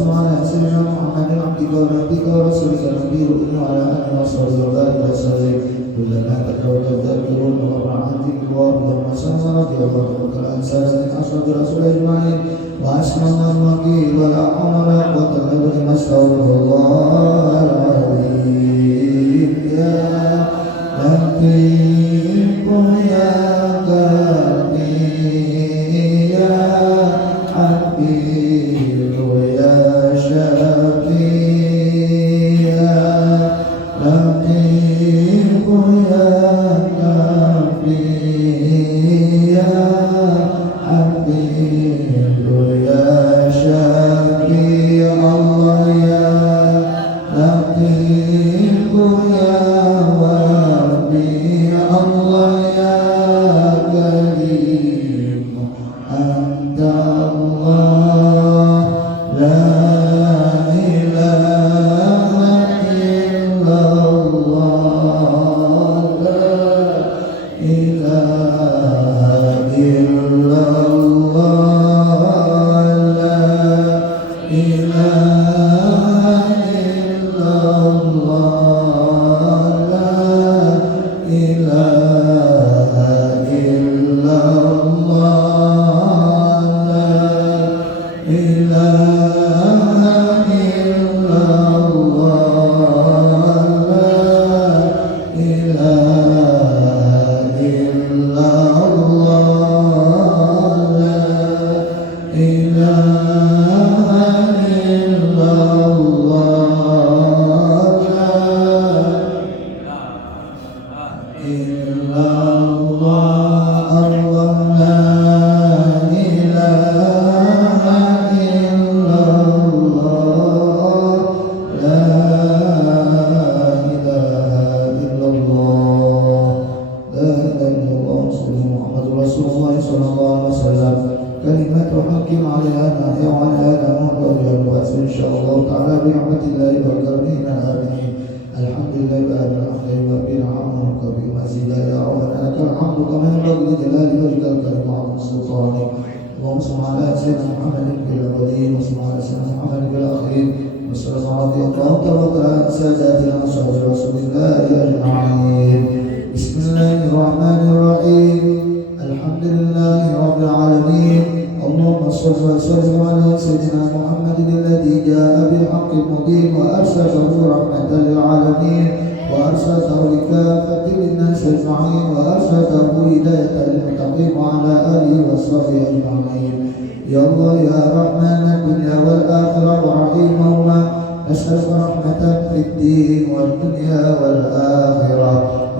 صل على سيدنا محمد عبدك ونبيك ورسولك النبي وعلى آله وصحبه وبارك وسلم كلما تكرر الذاكرون وقرأ عن ذكر اللهم صل رضي الله عنك الأنصار من أشهد الرسول أجمعين وأسلم الوكيل ولا حول ولا قوة إلا بالله أستغفر الله العظيم يا لطيف يا كريم يا حبيب يا شفيع يا لطيف يا كريم يا حبيب يا شفيع الله يا لطيف يا وفي الله يا كريم أنت الله لا إله إلا الله لا إله إلا الله لا إله إلا الله لا إله إلا الله لا إله إلا الله لا إله إلا الله لا إله إلا الله لا إلا الله الله لا إله إلا الله لا إله إلا الله لا إله إلا الله محمد رسول الله صلى الله عليه وسلم كلمة حكم عليها نحيا وعليها نموت وإلى البعث إن شاء الله تعالى برحمة الله وكرمه آمين الحمد لله بأهل الحمد وبنا عمرك بمزيد يا ربنا لك الحمد كما ينبغي لجلال وجهك الكريم وعظيم سلطانك اللهم صل على سيدنا محمد في الأولين وصل على سيدنا محمد في الآخرين وصلى رضي الله تبارك عن ساداتنا وصحبه رسول الله أجمعين بسم الله الرحمن الرحيم الحمد لله رب العالمين اللهم صل وسلم على سيدنا محمد الذي جاء بالحق المبين وأرسله رحمة للعالمين وأرسله لكافة للناس أجمعين وأرسله هداية للمتقين وعلى آله وصحبه أجمعين يا الله يا رحمن الدنيا والآخرة ورحيمهما نسألك رحمة في الدين والدنيا والآخرة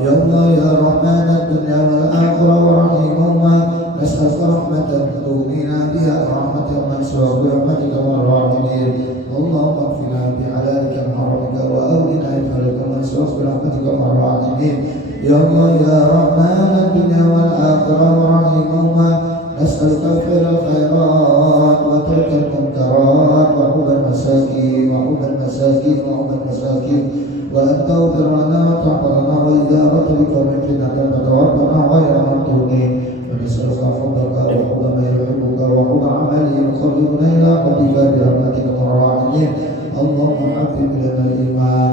يا الله يا رحمن الدنيا والآخرة ورحيمهما نسألك رحمة تغنينا بها رحمة منصورة برحمتك والراحمين اللهم اكفنا بحلالك من حرمك وأغننا بفضلك منصورة برحمتك والراحمين يا الله يا رحمن الدنيا والآخرة ورحيمهما نسألك فعل الخيرات وترك المنكرات وحب المساكين وأن تغفر لنا وتحفظنا وإذا أردت بكم فتنة فتوفنا غير مفتونين ونسألك حبك وحب ما يحبك وحب عمل يقربنا إلى حبك برحمتك الراحمين اللهم حبب لنا الإيمان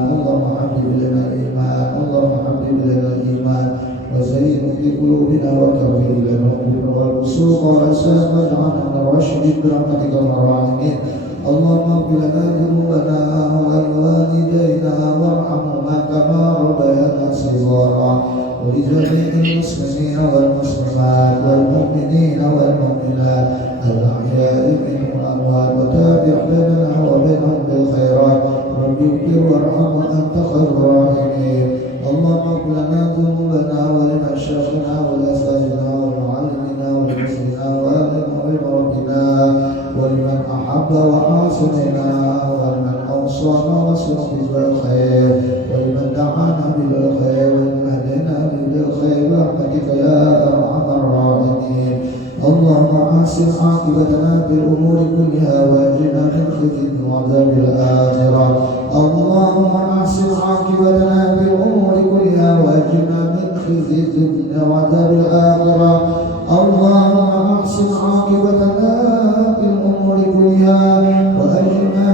وزين في قلوبنا وكره إلينا الكفر والفسوق والعصيان واجعلنا من الراشدين برحمتك الراحمين اللهم اغفر لنا ذنوبنا ولوالدينا وارحمهما كما ربيانا صغارا ولجميع المسلمين والمسلمات والمؤمنين والمؤمنات الأحياء منهم والأموات وتابع بيننا وبينهم بالخيرات رب اغفر وارحم وأنت خير الراحمين اللهم اغفر لنا ذنوبنا ولمشايخنا ولأساتذتنا ولمعلمنا ولمسلمنا ولمربنا ولمن أحب وعاصمنا ولمن أوصانا وصلنا بالخير ولمن دعانا بالخير ولمن هدينا بالخير برحمتك يا أرحم الراحمين اللهم أحسن عاقبتنا في الأمور كلها وأجرنا من خزي وعذاب الآخرة اللهم أحسن عاقبتنا في الأمور كلها وأجرنا من خزي الدنيا وعذاب الآخرة اللهم أحسن عاقبتنا في الأمور كلها وأجرنا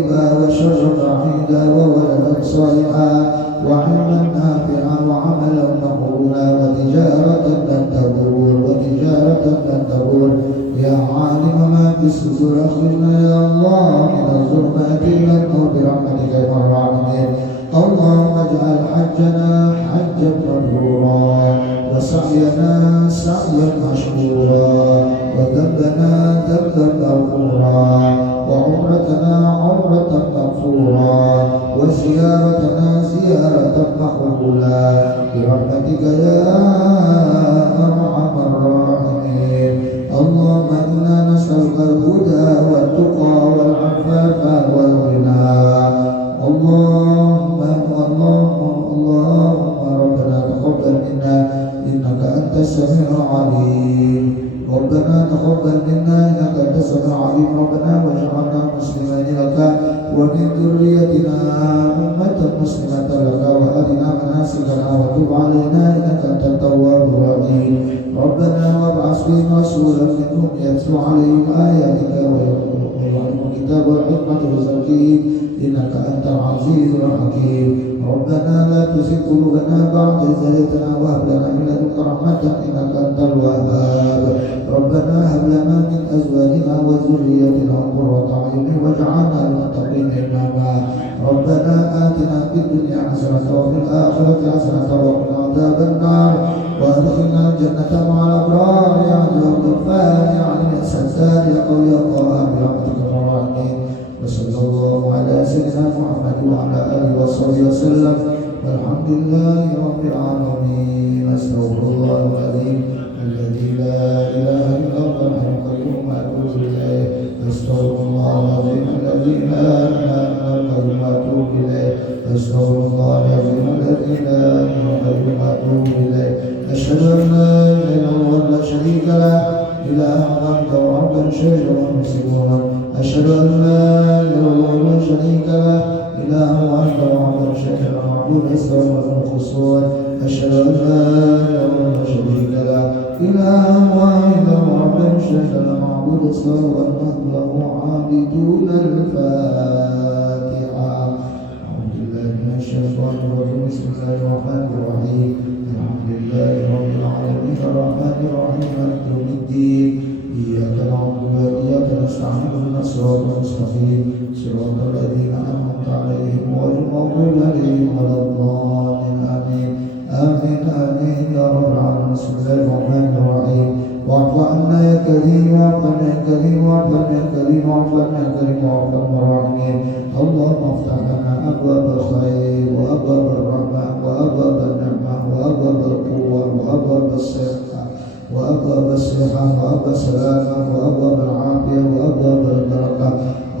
طيبا وشر بعيدا وولدا صالحا وعلما نافعا وعملا مقبولا وتجارة لن تبور يا عالم ما في الصدور أخرجنا يا الله من الظلمات إلى النور برحمتك يا الراحمين. اللهم اجعل حجنا حجا مبرورا وسعينا سعيا مشكورا وذنبنا ذنبا مغفورا وعمرتنا عمرة مغفورا وزيارتنا زيارة مقبولا برحمتك يا أرحم الراحمين. اللهم إنا نسألك الهدى والتقى والعفاف والغنى. اللهم ربنا تقبل منا إنك أنت السميع العليم. ربنا تقبل منا إنك أنت السميع العليم. ربنا واجعلنا مسلمين لك ومن ذريتنا أمة مسلمة لك وأرنا مناسكنا وتب علينا إنك أنت التواب الرحيم. ربنا وابعث فيهم رسولا منهم يتلو عليهم آياتك ويعلمهم الكتاب والحكمة ويزكيهم إنك أنت العزيز الحكيم. ربنا لا تزغ قلوبنا بعد إذ هديتنا وهب لنا من لدنك رحمة إنك أنت الوهاب. ربنا هب لنا من أزواجنا وذريتنا قرة أعين واجعلنا للمتقين إماما. ربنا آتنا في الدنيا حسنة وفي الآخرة حسنة وقنا عذاب النار وأدخلنا الجنة مع الأبرار يا عزيز الغفار يا عليم الستار يا قوي يا قهار برحمتك يا الراحمين. وصلى الله على سيدنا محمد وعلى آله وصحبه وسلم والحمد لله رب العالمين. أستغفر الله العظيم الذي لا إله إلا هو الحي القيوم وأتوب إليه. أستغفر الله العظيم الذي لا إله إلا هو القيوم وأتوب إليه. أستغفر الله العظيم الذي لا إله إلا هو القيوم وأتوب إليه. أشهد أن لا إله إلا الله لا شريك له إله غيرك وربا شهيدا ومسلما. أشهد أن لا إله إلا الله لا شريك له إله غيرك وربا شهيدا ومعبود أسرار الخصوص. أشهد أن لا إله إلا الله لا شريك له إله غيرك وربا شهيدا ومعبود أسرار ونحن له عابدون. الفاتحة. أعوذ بالله من الشيطان الرجيم. بسم الله الرحمن الرحيم. الحمد لله رب العالمين الرحمن الرحيم مالك يوم الدين. إياك نعبد وإياك نستعين اهدنا الصراط المستقيم صراط الذين أنعمت عليهم غير المغضوب عليهم ولا الضالين. آمين آمين آمين يا رب العالمين. بسم الله الرحمن الرحيم. واعف عنا يا كريم واعف عنا يا كريم واعف عنا يا كريم واعف عنا يا كريم واعف عنا الراحمين. اللهم افتح لنا أبواب الخير وأبواب الرحمة وأبواب النعمة وأبواب القوة وأبواب الصحة وأبواب الصحة وأبواب السلامة وأبواب العافية وأبواب البركة.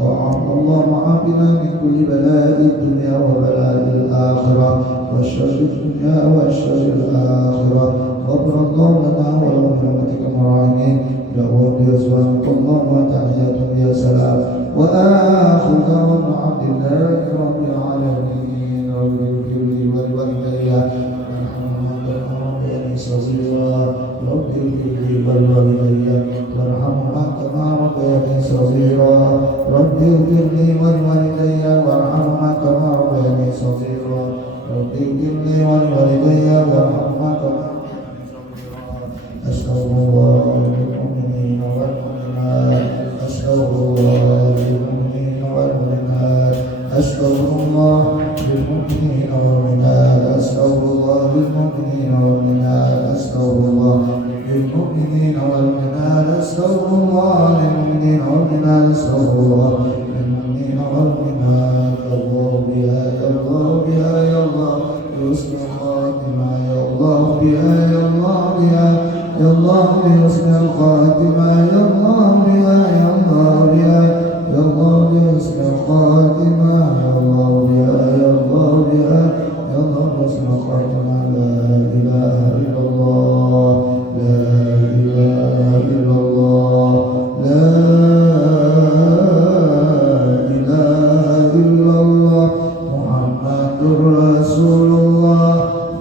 اللهم عافنا من كل بلاء الدنيا وبلاء الآخرة والشر الدنيا والشر الآخرة. غفر الله لنا ولهم برحمتك الراحمين. لهم بأزواجك اللهم تحياتهم يا سلام وآخر دعوانا الحمد لله رب العالمين. رب اغفر لي ولوالدي وارحمهما كما ربياني صغيرا. رب اغفر لي ولوالدي وارحمهما كما ربياني صغيرا. رب اغفر لي ولوالدي وارحمهما كما ربياني صغيرا. رب اغفر لي ولوالدي وارحمهما كما. أستغفر الله للمؤمنين والمؤمنات. أستغفر الله للمؤمنين والمؤمنات. أستغفر الله للمؤمنين والمؤمنات. أستغفر الله للمؤمنين والمؤمنات. أستغفر الله للمؤمنين والمؤمنات. أستغفر الله للمؤمنين والمؤمنات. أستغفر الله للمؤمنين والمؤمنات. يا الله بها يا الله بها يا الله بحسن الخاتمة. يا الله بها يا الله بها يا الله بحسن الخاتمة. يا الله بها يا الله بها يا الله بحسن الخاتمة. يا الله بها يا الله بها يا الله بحسن الخاتمة. لا إله إلا الله لا إله إلا الله لا إله إلا الله محمد رسول الله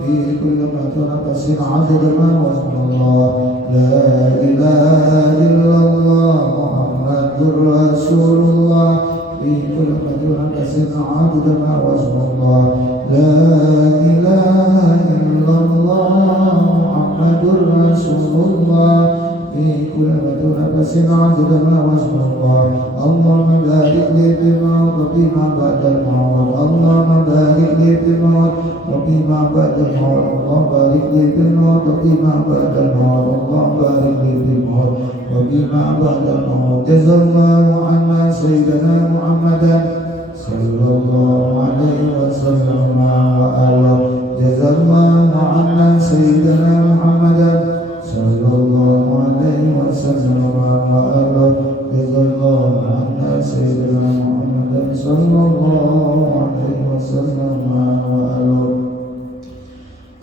في كل نفس عدد ما وصف الله. لا إله إلا الله محمد رسول الله في كل مدرسة عدد ما وصف الله لا إله إلا الله محمد رسول الله في كل مدرسة عدد ما وصف الله اللهم بارك لي بما وفيما بعد الموت اللهم بارك لي بما وفيما بعد الموت اللهم بارك لي بما وفيما بعد الموت اللهم بارك لي بما وفيما بعد الموت جزا الله عنا سيدنا محمدا صلى الله عليه وسلم وآله جزا الله عنا سيدنا محمدا صلى الله عليه وسلم وآله جزا الله عنا سيدنا محمدا صلى الله عليه وسلم وآله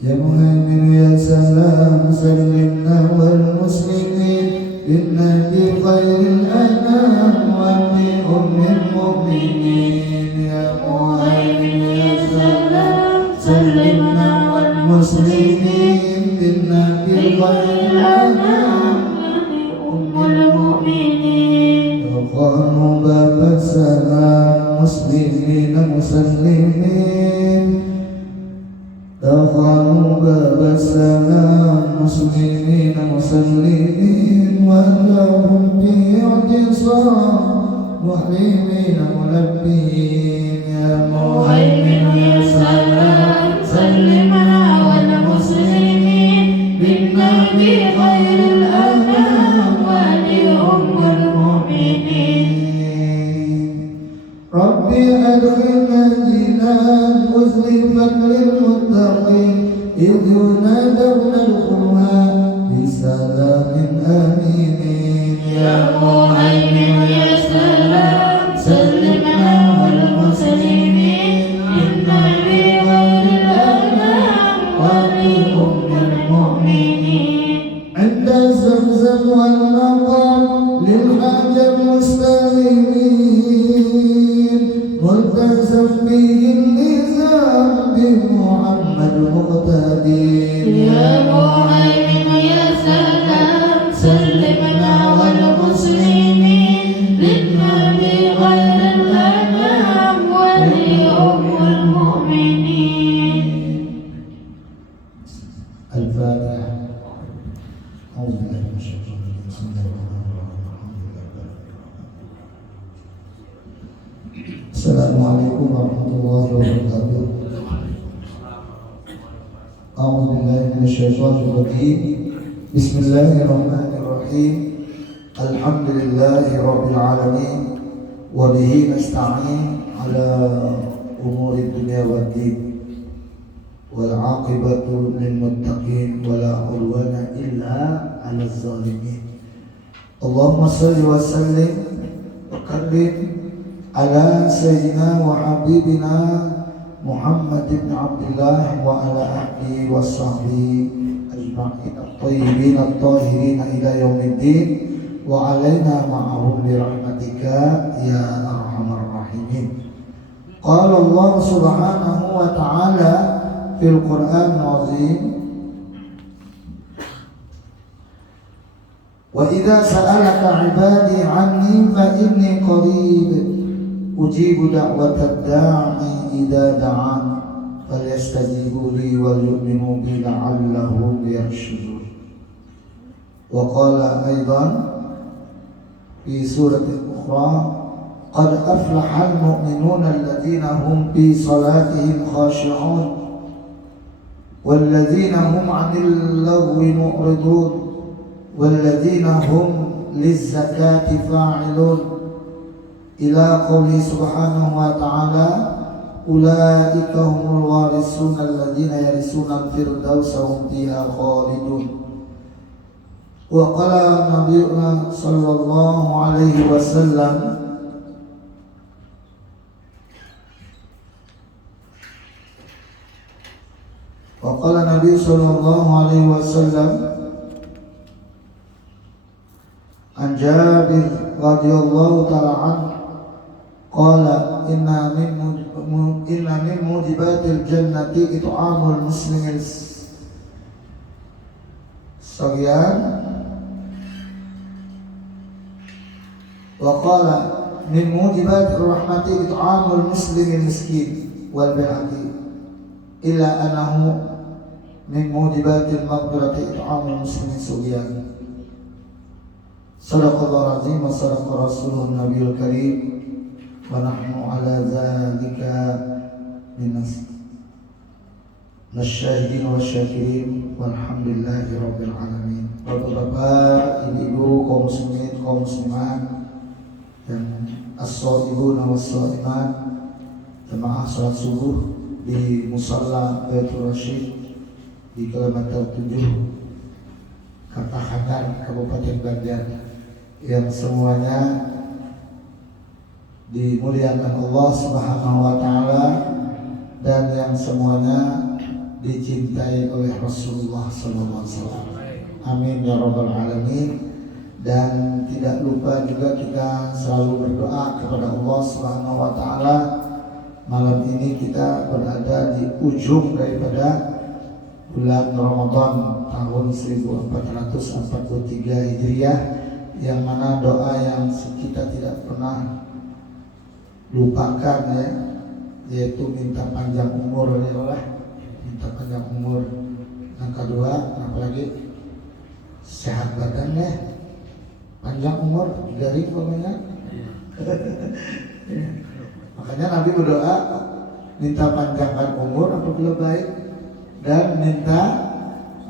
يا مهيمن يا سلام سلمنا والمسلمين بالنبي خير الأنام وبأم المؤمنين يا مهيمن يا سلام سلمنا والمسلمين بالنبي خير الأنام وبأم المؤمنين وقالوا باب السلام مسلمين مسلمين دخلوا باب السلام مسلمين مسلمين ولهم في اعتصام محرمين ملبين يا مهيمن يا سلام سلمنا والمسلمين بالنبي خير الأنام ولأم المؤمنين ربي أدخلنا الجنان أزلفت للمتقين إذ ينادون القرآن بسلام آمين يا مهيمن يا سلام سلمنا والمسلمين بالنبي غير الأنام ولأم المؤمنين عند زمزم والمقام للحاج المستغيثين ملتزم به النظام بمحمد مقتدين يا مهيمن يا سلام سلمنا والمسلمين للنبي غير الأنام ولأم المؤمنين الفاتحة أعوذ بالله من الشيطان الرجيم بسم الله الرحمن الرحيم السلام عليكم ورحمة الله وبركاته أعوذ بالله من الشيطان الرجيم بسم الله الرحمن الرحيم الحمد لله رب العالمين وبه نستعين على أمور الدنيا والدين والعاقبة للمتقين ولا عدوان إلا على الظالمين اللهم صل وسلم وكرم على سيدنا وحبيبنا محمد بن عبد الله وعلى آله وصحبه أجمعين الطيبين الطاهرين إلى يوم الدين وعلينا معهم برحمتك يا أرحم الراحمين قال الله سبحانه وتعالى في القرآن العظيم وإذا سألك عبادي عني فإني قريب أجيب دعوة الداعي إذا دعان فليستجيبوا لي وليؤمنوا بي لعلهم يرشدون وقال أيضا في سورة أخرى قد أفلح المؤمنون الذين هم في صلاتهم خاشعون والذين هم عن اللغو معرضون والذين هم للزكاة فاعلون إلى قوله سبحانه وتعالى أولئك هم الوارثون الذين يرثون الفردوس هم فيها خالدون وقال نبينا صلى الله عليه وسلم وقال النبي صلى الله عليه وسلم عن جابر رضي الله تعالى عنه قال إن من موجبات الجنة إطعام المسلم الصغير وقال min mujibat rahmati it'amul muslimin miskin wal bai'ati illa annahu min mujibatil maghfirati it'amul muslimin su'yan. Sadaqallahu azim wa sadaqa rasulun nabiyul karim wa nahnu ala dzalika minas nasyahidin wa syakirin walhamdulillahi rabbil alamin. Bapak-bapak, ibu-ibu, kaum muslimin, kaum muslimat, dan as-shaibun was-shaimat, jemaah salat subuh di Musalla Baitur Rasyid di kilometer 7 Kartahandar, Kabupaten Banjar, yang semuanya dimuliakan Allah Subhanahu wa taala dan yang semuanya dicintai oleh Rasulullah sallallahu alaihi wasallam. Amin ya rabbal alamin. Dan tidak lupa juga kita selalu berdoa kepada Allah Subhanahu wa taala. Malam ini kita berada di ujung daripada bulan Ramadan tahun 1443 Hijriah, yang mana doa yang kita tidak pernah lupakan ya, yaitu minta panjang umur ya Allah, minta panjang umur. Yang kedua, apalagi sehat badan ya, panjang umur dari pemenang. Makanya Nabi berdoa minta panjangkan umur apabila baik dan minta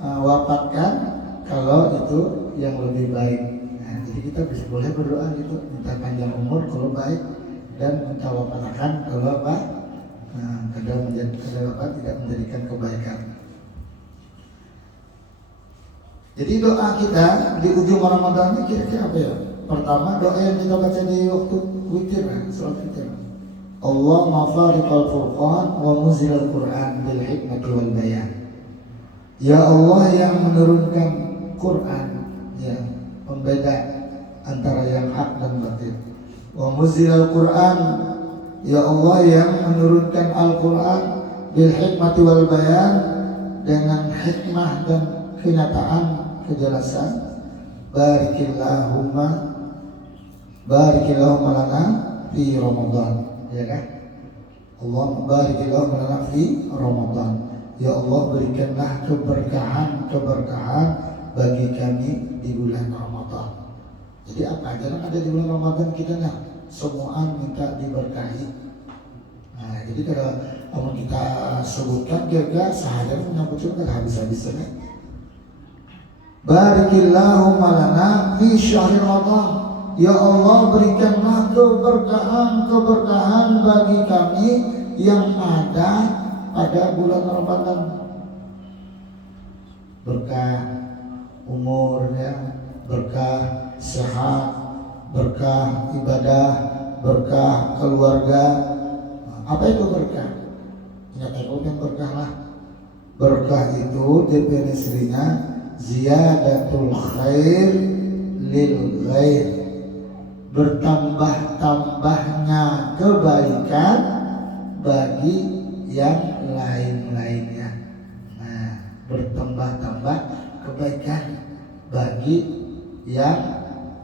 wafatkan kalau itu yang lebih baik. Nah, jadi kita bisa boleh berdoa gitu, minta panjang umur kalau baik dan minta wafatkan kalau apa, kalau wafatkan tidak menjadikan kebaikan. Jadi doa kita di ujung Ramadan ini kira-kira apa ya? Pertama, doa yang kita baca di waktu witir, salat witir. Allah mafariqal furqan wa muzilal Qur'an bil hikmati wal bayan. Ya Allah yang menurunkan Quran, ya, pembeda antara yang hak dan batil. Wa muzilal Qur'an, ya Allah yang menurunkan Al-Quran bil hikmati wal bayan, dengan hikmah dan kenyataan, kejelasan. Barikillahumma lana fi Ramadan, ya kan? Allah barikillahumma lana fi Ramadan. Ya Allah, berikanlah keberkahan bagi kami di bulan Ramadan. Jadi apa aja yang ada di bulan Ramadan kita semua minta diberkahi. Nah, jadi kalau kita sebutkan kira-kira sehari menyebutkan kan habis-habisnya. Barikillahumma lana fi syahri Ramadan. Ya Allah, berikanlah keberkahan bagi kami yang ada pada bulan Ramadan. Berkah umur ya, berkah sehat, berkah ibadah, berkah keluarga. Apa itu berkah? Ingat yang berkah lah. Berkah itu definisinya ziyadatul khair lil ghair, bertambah-tambahnya kebaikan bagi yang lain-lainnya. Nah, bertambah-tambah kebaikan bagi yang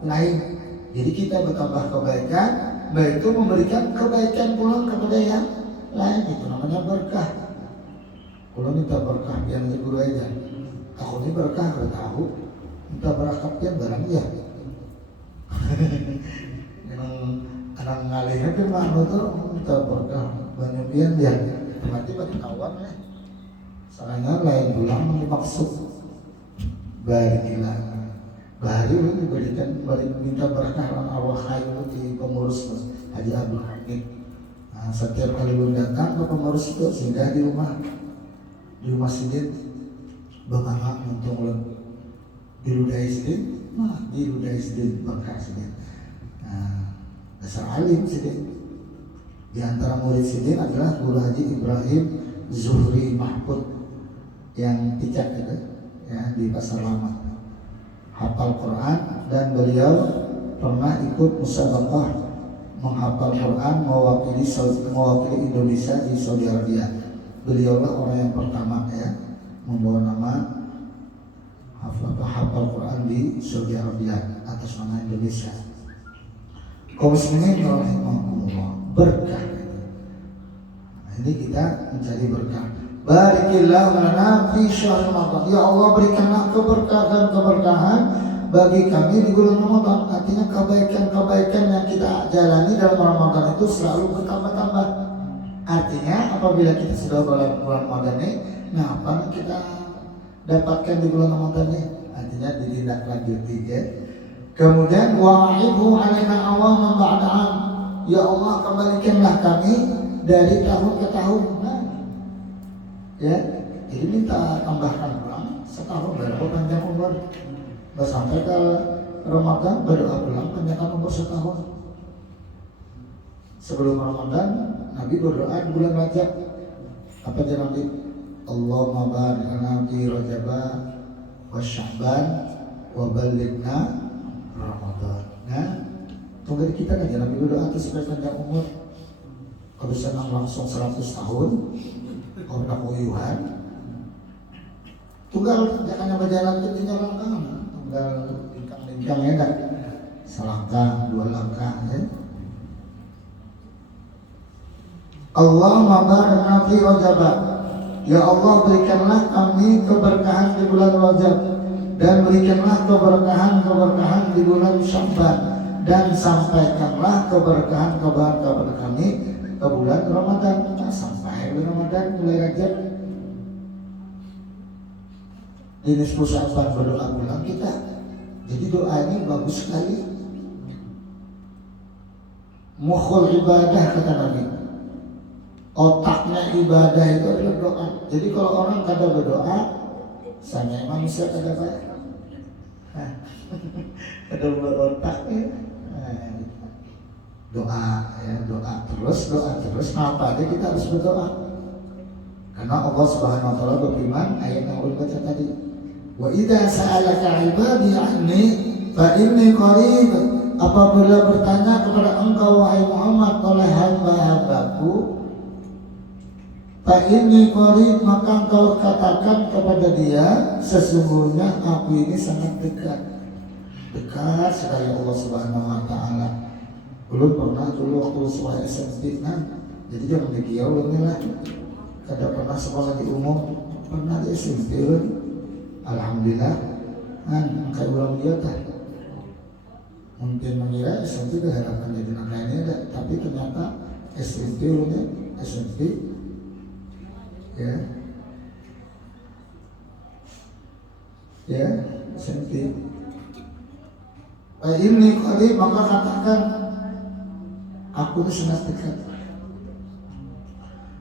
lain. Jadi kita bertambah kebaikan, baik itu memberikan kebaikan pulang kepada yang lain, itu namanya berkah. Kalau minta berkah yang guru aja, aku ini berkah gak tahu, minta berkah yang barang ya. Yang anak ngalihnya ke mana tuh minta berkah banyak pian dia, berarti bagi kawan ya. Soalnya lain pulang dimaksud barikilah. Baru diberikan minta berkah dan arwah hayu di pengurus Haji Abdul Hamid. Nah, setiap kali lu datang ke pengurus itu singgah di rumah sidin, bangga untung lu dirudai sidin, dirudai sidin berkah sidin. Nah, dasar alim sidin. Di antara murid sidin adalah Guru Haji Ibrahim Zuhri Mahfud yang picak itu ya di Pasar Lama. Hafal Quran, dan beliau pernah ikut musabaqah menghafal Quran mewakili Indonesia di Saudi Arabia. Beliaulah orang yang pertama ya membawa nama hafal Quran di Saudi Arabia atas nama Indonesia. Kaum muslimin rahimakumullah, berkah. Nah, ini kita mencari berkah. Barikillahu lana fi syahr Ramadan. Ya Allah, berikanlah keberkahan bagi kami di bulan Ramadan. Artinya kebaikan-kebaikan yang kita jalani dalam Ramadan itu selalu bertambah-tambah. Artinya apabila kita sudah bulan Ramadan ini, nah apa yang kita dapatkan di bulan Ramadan ini? Artinya ditindaklanjuti ya. Kemudian wa'ibu alaina awaman ba'da'am. Ya Allah, kembalikanlah kami dari tahun ke tahun. Nah, ya, jadi minta tambahkan ulang setahun berapa panjang umur. Sampai ke Ramadan berdoa ulang panjangkan umur setahun. Sebelum Ramadan Nabi berdoa di bulan Rajab. Apa aja Nabi? Allahumma barik lana fi Rajab wa Sya'ban wa ballighna Ramadan. Nah, tunggu kita aja Nabi berdoa itu supaya panjang umur. Kalau bisa langsung 100 tahun, kalau tak uyuhan, tunggal jangan berjalan tinggal langkah, tunggal lincang-lincang ya kan, selangkah, 2 langkah ya. Allahumma barik fi Rajab. Ya Allah, berikanlah kami keberkahan di bulan Rajab dan berikanlah keberkahan di bulan Sya'ban, dan sampaikanlah keberkahan kepada kami ke bulan Ramadan. Nah, sampai bulan Ramadan mulai Rajab di nisfu Sya'ban berdoa ulang kita. Jadi doa ini bagus sekali. Mukhul ibadah kata Nabi. Otaknya ibadah itu adalah doa. Jadi kalau orang kada berdoa, sama manusia kada baik. Kada berotak ya. Doa terus. Kenapa aja kita harus berdoa? Karena Allah Subhanahu wa taala berfirman ayat yang udah baca tadi. Wa idza sa'alaka 'ibadi 'anni fa inni qarib. Apabila bertanya kepada engkau wahai Muhammad oleh hamba-hambaku, fa inni qarib, maka engkau katakan kepada dia, sesungguhnya aku ini sangat dekat sekali Allah Subhanahu wa taala. Belum pernah dulu waktu sekolah SMP jadi jangan dikiau lah. Kada pernah sekolah di umum, pernah di SMP kan. Alhamdulillah angkat ulang dia tak. Mungkin mengira SMP keharapan jadi anak lainnya, tapi ternyata SMP ulangnya SMP ya SMP. Ini kali maka katakan aku ini sangat dekat.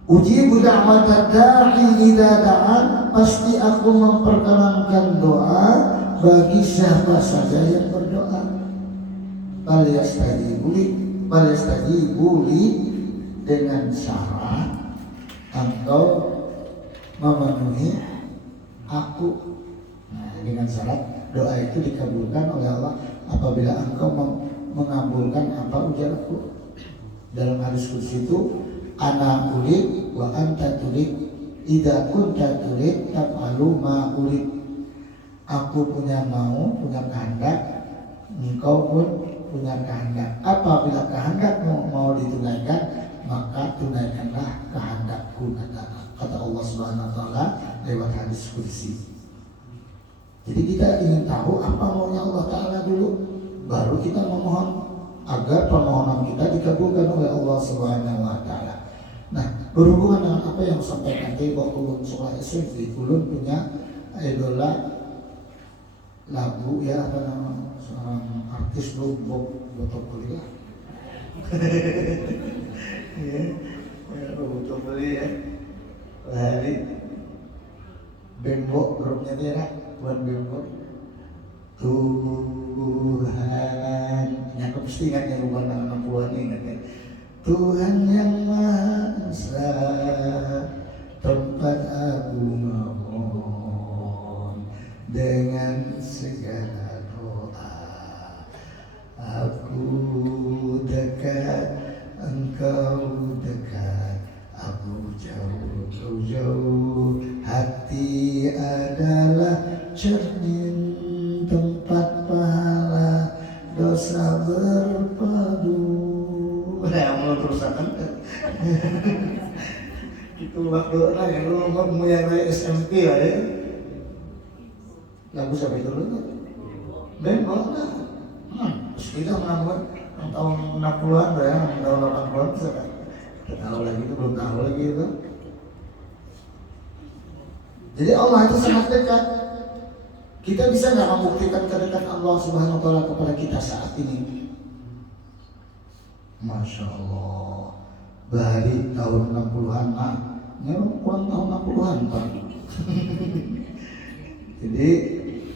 Ujibu da'watad da'i idza da'an, pasti aku memperkenankan doa bagi siapa saja yang berdoa. Bal yastajibuli dengan syarat engkau memenuhi aku. Nah, dengan syarat doa itu dikabulkan oleh Allah apabila engkau mengabulkan apa ujarku. Dalam hadis kursi itu ana urid wa anta turid, idza kunta turid taf'alu ma urid. Aku punya punya kehendak, engkau pun punya kehendak. Apabila kehendakmu mau ditunaikan, maka tunaikanlah kehendakku, kata Allah Subhanahu wa taala lewat hadis kursi. Jadi kita ingin tahu apa maunya Allah Ta'ala dulu, baru kita memohon agar permohonan kita dikabulkan oleh Allah Subhanahu wa taala. Nah, berhubungan dengan apa yang sampaikan tadi waktu sekolah SMP, ulun punya idola lagu ya, apa nama seorang artis Bob Botopoli ya. Botopoli ya. Hari Bembo grupnya dia lah, buat Bembo. Tuhan yang kepistingan yang bukan anak buah ini, Tuhan yang Maha Esa, tempat aku mohon dengan segala doa. Aku dekat, engkau dekat, aku jauh, kau jauh. Hati adalah cermin tempat pahala dosa berpadu. yang mau terusakan. Itu waktu yang lu mulai SMP lah ya. Lagu sampai dulu tuh. Bembok lah. Terus kita menambah tahun 60-an ya, tahun 80-an bisa kan. Tahu lagi itu belum tahu lagi itu. Jadi Allah itu sangat dekat. Kita bisa nggak membuktikan kedekatan Allah Subhanahu Wa Taala kepada kita saat ini? Masya Allah. Dari tahun 60-an mah, kurang tahun 60-an Pak. Jadi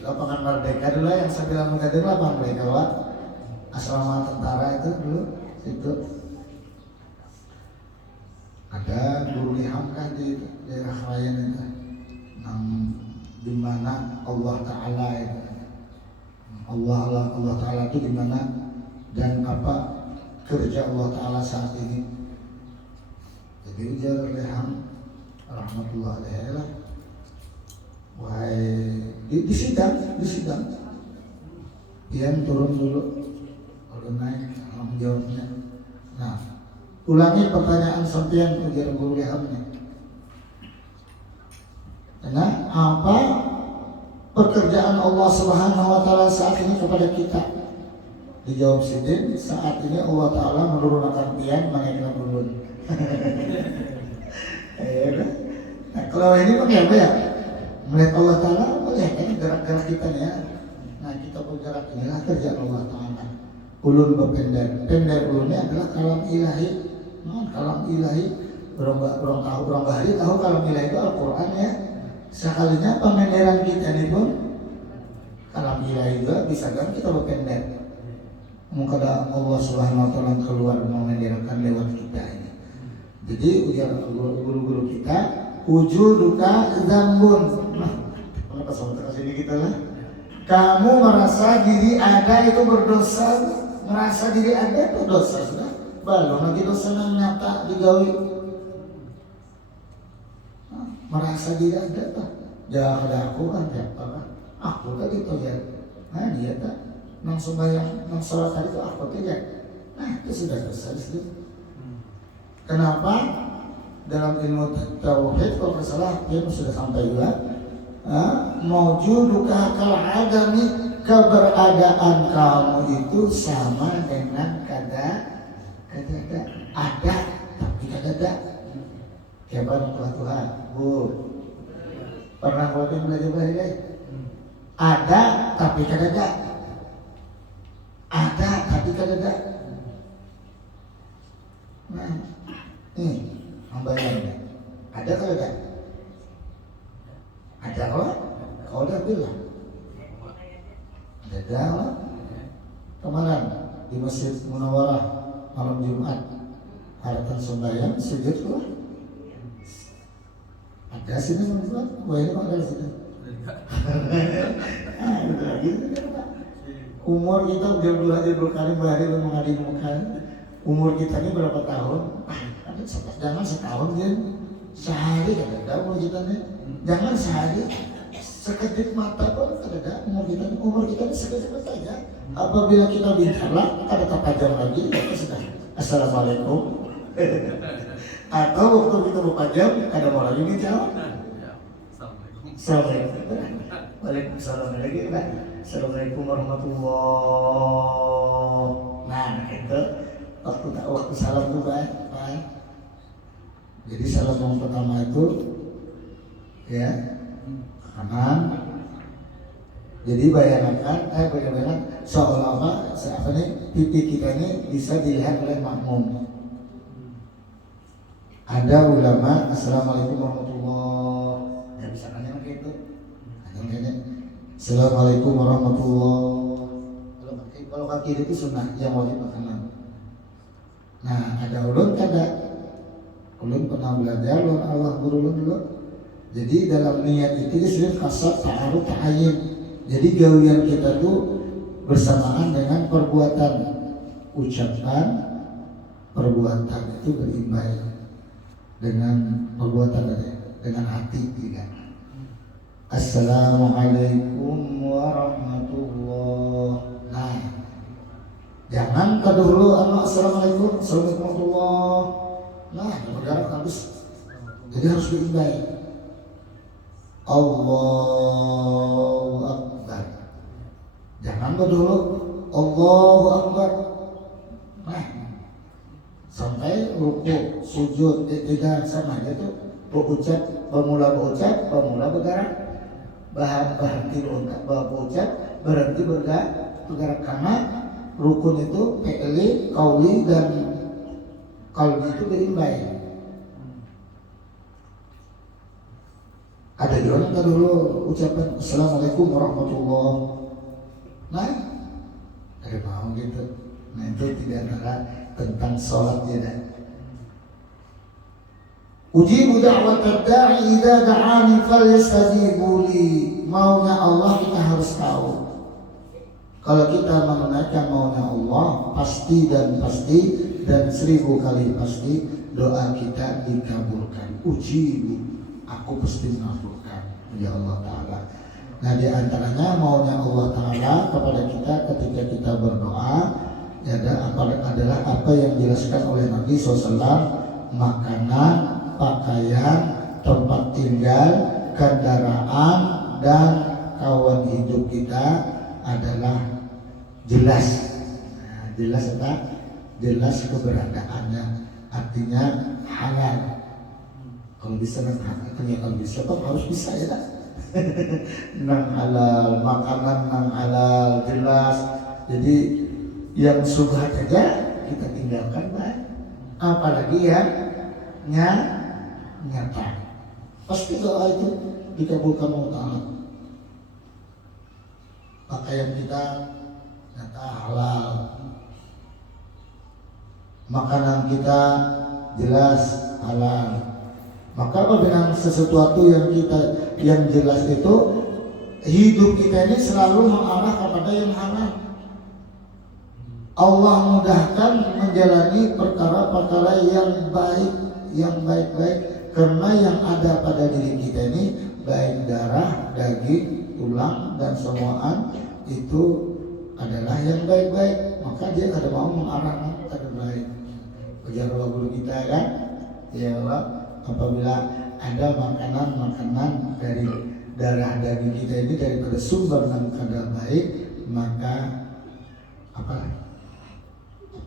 lapangan Merdeka dulu yang saya bilang mengatakan lapangan Merdeka Pak. Asrama tentara itu dulu situ ada guru Hamka di daerah Krayan itu, di mana Allah Taala itu, Allah Taala itu di mana dan apa kerja Allah Taala saat ini. Jadi ujar Leham rahmatullah alaihi lah, wahai di sidang Pian turun dulu. Naik menjawabnya. Nah, ulangi pertanyaan sampean ujar guru Lehamnya. Nah, apa pekerjaan Allah Subhanahu Wa Taala saat ini kepada kita? Dijawab Sidin, saat ini Allah Taala menurunkan pian menaikkan ulun. Nah, kalau ini pakai apa ya? Melihat Allah Taala, melihat ini gerak-gerak kita ya. Nah, kita bergerak inilah kerjaan Allah Taala. Ulun pendek ulunnya adalah kalam ilahi. Kalam ilahi berong bahari tahu kalam ilahi itu Al-Quran ya. Sekalinya pemenderan kita ini pun kalam ilahi juga bisa kan kita berpendek. Mungkin Allah Subhanahu Wa Taala keluar memenderkan lewat kita ini. Jadi ujar guru-guru kita, wujuduka dzambun. Kenapa sampai sini kita lah? Kamu merasa diri ada itu berdosa. Merasa diri ada itu dosa sudah. Belum lagi dosa yang nyata digawi. Merasa diri ada tak? Jangan ada aku kan siapa? Aku kan gitu ya. Nah dia tak. Nang sembahyang, nang sholat tadi itu aku tuh ya. Nah itu sudah dosa itu. Kenapa? Dalam ilmu tauhid kalau salah dia sudah sampai juga. Maujuduka kal adami, keberadaan kamu itu sama dengan kada ada tapi kada. Siapa Tuhan? Bu, pernah kalian belajar bahasa? Ada tapi kada ada tapi kada. Nah, ini membayangnya. Ada kada? Ada kau udah bilang. Ada lah. Kemarin di Masjid Munawarah malam Jumat haratan sembahyang sujud keluar. Ada sini teman-teman, wah ini kok ada sini. Umur kita udah belajar berkali bahari mengadi muka. Umur kita ini berapa tahun? Ada jangan setahun kan, sehari kan ada umur kita nih. Jangan sehari, sekedip mata pun ada umur kita ini sekedip mata aja. Apabila kita bicara, ada tajam lagi, kita sudah assalamualaikum. Atau waktu kita berpajam, ada mau lagi bicara. Assalamualaikum. Waalaikumsalam lagi kan. Assalamualaikum warahmatullahi. Nah itu waktu salam tuh baik. Jadi salam yang pertama itu ya kanan. Jadi bayangkan seolah-olah apa nih pipi kita ini bisa dilihat oleh makmum. Ada ulama assalamualaikum warahmatullahi. Ya bisa kan yang gitu. Assalamualaikum warahmatullahi. Kalau kaki itu sunnah yang wajib kanan. Nah ada ulun kada. Ulun pernah belajar ulun Allah guru ulun dulu. Jadi dalam niat itu disebut kasat ta'aruf ta'ayin. Jadi gawian kita tuh bersamaan dengan perbuatan, ucapan, perbuatan itu berimbang dengan perbuatan dengan hati juga. Assalamualaikum warahmatullahi. Nah, Jangan dulu assalamualaikum, assalamualaikum warahmatullah. Nah, bergerak habis. Jadi harus diimbai. Allahu Akbar. Jangan dulu Allahu Akbar. Nah, sampai ruku, sujud, tidak sama gitu. Pemula berucap, pemula bergerak. Berhenti berucap, berhenti bergerak karena rukun itu fi'li, qauli dan qalbi itu diimbai. Ada di orang dulu ucapan assalamualaikum warahmatullah. Nah, ada mau gitu. Nah itu tidak ada tentang sholat tidak. Ujibu da'wat da'i idza da'ani falyastajibu li. Maunya Allah kita harus tahu. Kalau kita menunaikan maunya Allah, pasti dan 1000 kali pasti doa kita dikabulkan. Ujibu, aku pasti mengabulkan ya Allah Ta'ala. Nah di antaranya maunya Allah Ta'ala kepada kita ketika kita berdoa adalah apa yang dijelaskan oleh Nabi SAW. Makanan, pakaian, tempat tinggal, kendaraan, dan kawan hidup kita adalah jelas. Nah, jelas apa? Jelas keberadaannya, artinya halal. Kalau bisa kalau bisa kok harus bisa ya tak? Nang halal, makanan nang halal, jelas. Jadi yang subhat saja kita tinggalkan baik. Apalagi yang nyata. Pasti doa itu dikabulkan Allah Ta'ala. Pakaian kita nyata halal, makanan kita jelas halal. Maka apabila sesuatu yang jelas itu, hidup kita ini selalu mengarah kepada yang halal. Allah mudahkan menjalani perkara-perkara yang baik-baik karena yang ada pada diri kita ini baik darah, daging, tulang dan semuaan itu adalah yang baik-baik. Maka dia ada mau mengarah ke baik. Ujar guru kita kan, ya Allah, apabila ada makanan dari darah daging kita ini daripada sumber yang kadar baik, maka apa?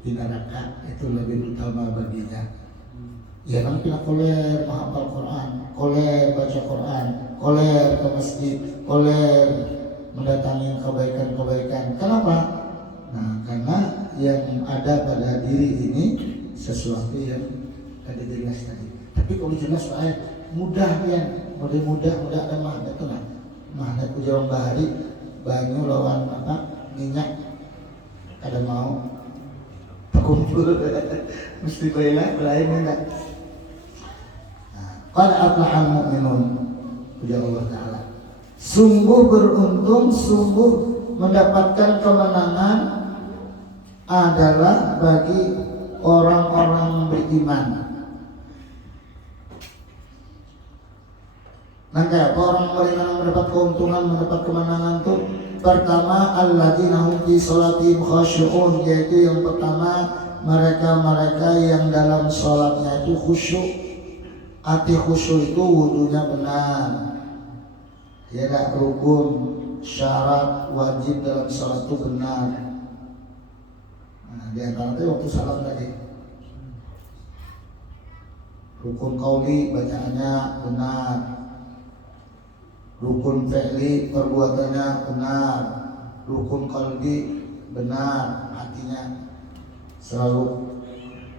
Di neraka itu lebih utama baginya. Ya kan kita koler menghafal Quran, koler baca Quran, koler ke masjid, koler mendatangi kebaikan-kebaikan. Kenapa? Nah, karena yang ada pada diri ini sesuatu yang tadi jelas tadi. Tapi kalau jelas mudah ya, mudah ada magnet tuh lah. Magnet ujung bahari, banyu lawan minyak. Kada mau kumpul mesti bela belain enggak. Qad aflahal mu'minun ya Allah Ta'ala. Sungguh beruntung, sungguh mendapatkan kemenangan adalah bagi orang-orang beriman. Maka orang beriman mendapat keuntungan, mendapat kemenangan itu pertama alladzina hum fi sholatihim khasyu'un, yaitu yang pertama mereka yang dalam sholatnya itu khusyuk. Arti khusyuk itu wudunya benar, ya tak, rukun, syarat, wajib dalam sholat itu benar. Nah, di antara itu waktu salam tadi, rukun qauli bacaannya benar, rukun fi'li perbuatannya benar, rukun qalbi benar, artinya selalu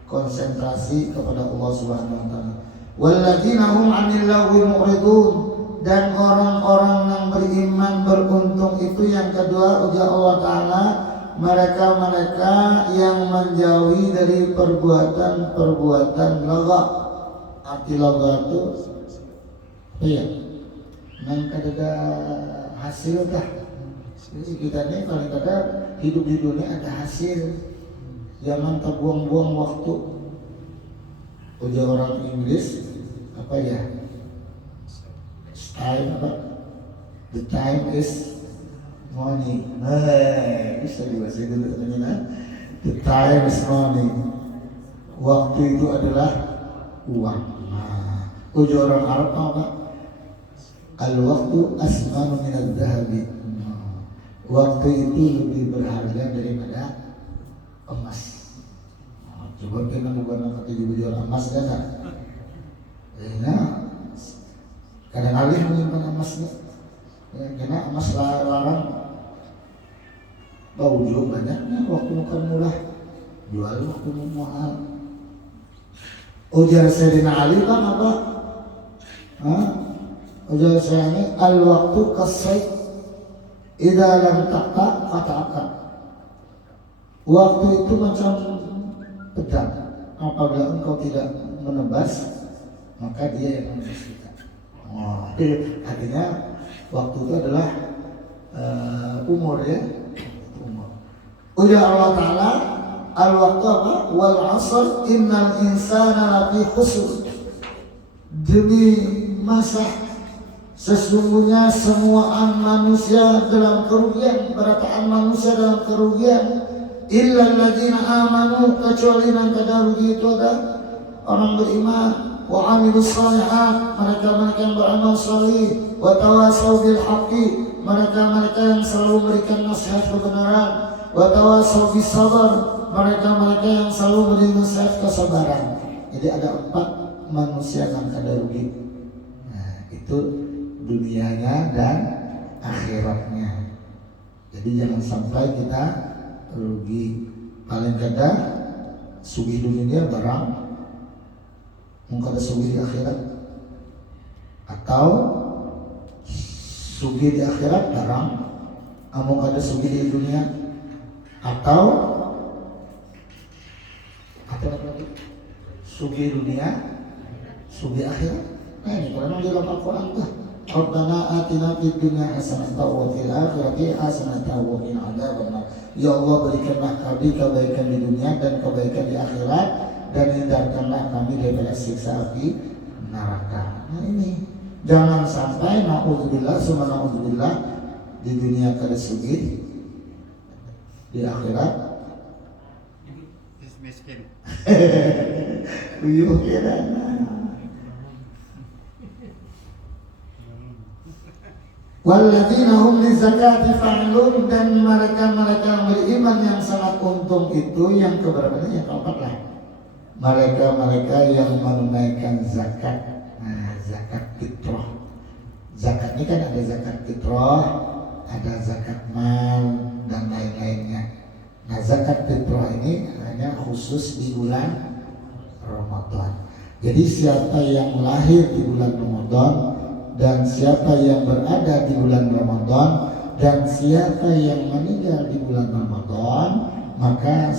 konsentrasi kepada Allah Subhanahu wa taala. Walladzina hum 'anil lagwi mu'ridun, dan orang-orang yang beriman beruntung itu yang kedua ujar Allah Ta'ala, mereka yang menjauhi dari perbuatan lagha. Arti lagha itu iya nang kada hasil dah. Jadi kita ini paling kada hidup di dunia ada hasil, jangan terbuang-buang waktu. Ujar orang Inggris apa ya? Time apa? The time is money. Bisa dibahas dulu teman-teman. The time is money. Waktu itu adalah uang. Nah, ujar orang Arab apa? Al-waktu asmanu minad dhahabi. Waktu itu lebih berharga daripada emas. Coba kita bukan kata jual emas kan? Nah, kadang alih menyimpan emasnya. Ya, karena emas larang bau juga banyaknya waktu bukan murah, jual waktu mahal. Ujar Sayyidina Ali kan apa? Ujar saya ini al-waktu kasai idza lam taqta fata'aka. Waktu itu macam pedang, apabila engkau tidak menebas maka dia yang menebas kita. Artinya waktu itu adalah umur ya, umur. Ujar Allah Ta'ala al-waktu apa? Wal 'asr innal insana lafi khusr. Demi masa sesungguhnya semua manusia dalam kerugian, berataan manusia dalam kerugian. Illa alladzina amanu, kecuali yang tidak rugi itu ada orang beriman, wa amilus shalihat, mereka-mereka yang beramal salih, wa tawassaw bil haqqi, mereka-mereka yang selalu memberikan nasihat kebenaran, wa tawassaw bis sabr, mereka-mereka yang selalu memberi nasihat kesabaran. Jadi ada 4 manusia yang kada rugi. Nah, itu dunianya dan akhiratnya. Jadi jangan sampai kita rugi. Paling kada sugih dunia barang, mungkin ada sugih di akhirat, atau sugih di akhirat barang, mungkin ada sugih di dunia, atau apa lagi? Sugih dunia, sugih akhirat. Nah ini kalau di dalam Al-Quran tuh, Rabbana atina fid dunya hasanatan wa fil akhirati hasanatan wa qina adzabannar. Ya Allah, berikanlah kami kebaikan di dunia dan kebaikan di akhirat, dan hindarkanlah kami daripada siksa api neraka. Nah ini jangan sampai naudzubillah summa naudzubillah di dunia kada sugih, di akhirat miskin. Uyuh kira. Walladzina hum lizakati fa'ilun, dan mereka-mereka yang beriman yang sangat untung itu yang keberapa? Yang keempat lah. Mereka-mereka yang menunaikan zakat. Nah, zakat fitrah. Zakat ini kan ada zakat fitrah, ada zakat mal dan lain-lainnya. Nah, zakat fitrah ini hanya khusus di bulan Ramadan. Jadi siapa yang lahir di bulan Ramadan, dan siapa yang berada di bulan Ramadan, dan siapa yang meninggal di bulan Ramadan, maka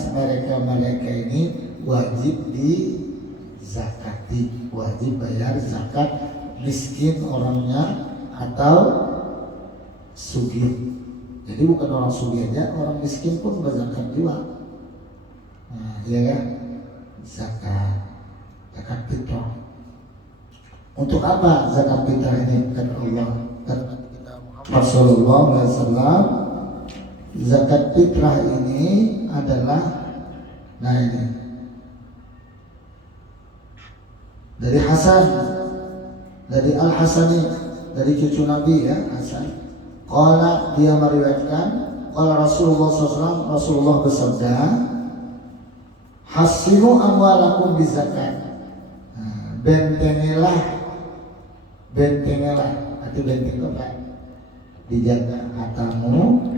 mereka ini wajib dizakati, wajib bayar zakat, miskin orangnya atau sugih. Jadi bukan orang sugih aja, orang miskin pun berzakat juga. Nah, iya kan? Zakat fitrah. Untuk apa zakat fitrah ini? Kata Allah, kata Rasulullah SAW, zakat fitrah ini adalah, nah ini dari Hasan, dari Al-Hasani, dari cucu Nabi ya, Hasan. Qala, dia meriwayatkan, qala Rasulullah SAW, Rasulullah bersabda, hasinu amwalakum bizakat. Bentengilah, atau benteng apa? Dijaga hartamu,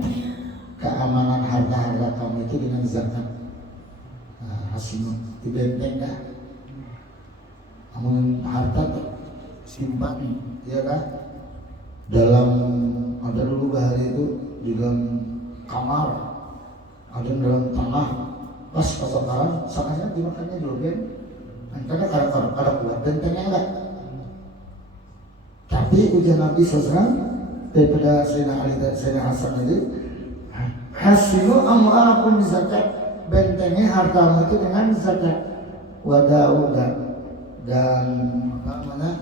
keamanan harta-harta kamu itu dengan zakat. Nah, hasinu di benteng kan? Kamu harta simpan, ya kan? Dalam, ada dulu bahari itu di dalam kamar, ada dalam tanah, pas kebakaran, sakanya dimakannya dulu kan? Karena kadang keluar bentengnya enggak. Tapi ujian Nabi SAW daripada Sayyidina Ali dan Sayyidina Hasan itu, hasilu amwalakum bizakat, bentengnya hartamu itu dengan zakat. Wada'udan, dan apa namanya,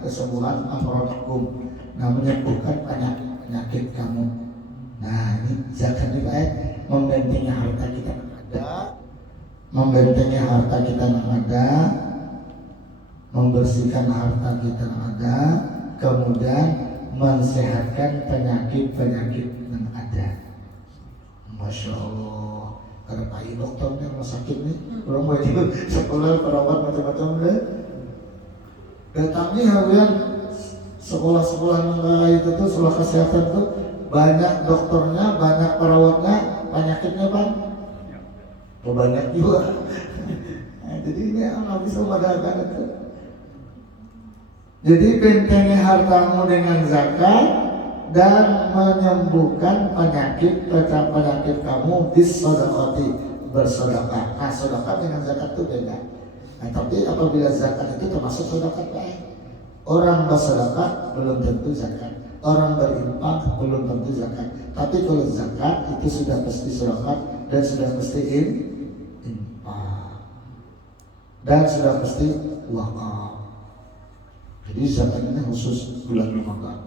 kesembuhan amrodakum, nah menyembuhkan penyakit kamu. Nah ini zakat ini baik membentengi harta kita yang ada, membentengi harta kita yang ada, membersihkan harta kita yang ada, kemudian mensehatkan penyakit-penyakit yang ada. Masya Allah, karena Pak dokternya rumah sakit nih, belum mau itu sekolah perawat macam-macam deh. Datangi harian sekolah-sekolah negara itu tuh, sekolah kesehatan tuh banyak dokternya, banyak perawatnya, penyakitnya Pak, banyak juga. Nah, jadi ini nggak bisa mengadakan itu. Jadi bentengi hartamu dengan zakat dan menyembuhkan penyakit kamu bisodakoti, bersedekah. Nah sedekah dengan zakat itu beda. Nah, tapi apabila zakat itu termasuk sedekah baik. Orang bersedekah belum tentu zakat, orang berinfak belum tentu zakat. Tapi kalau zakat itu sudah pasti sedekah dan sudah pasti infak dan sudah pasti wakaf. Jadi zakat ini khusus bulan Ramadan.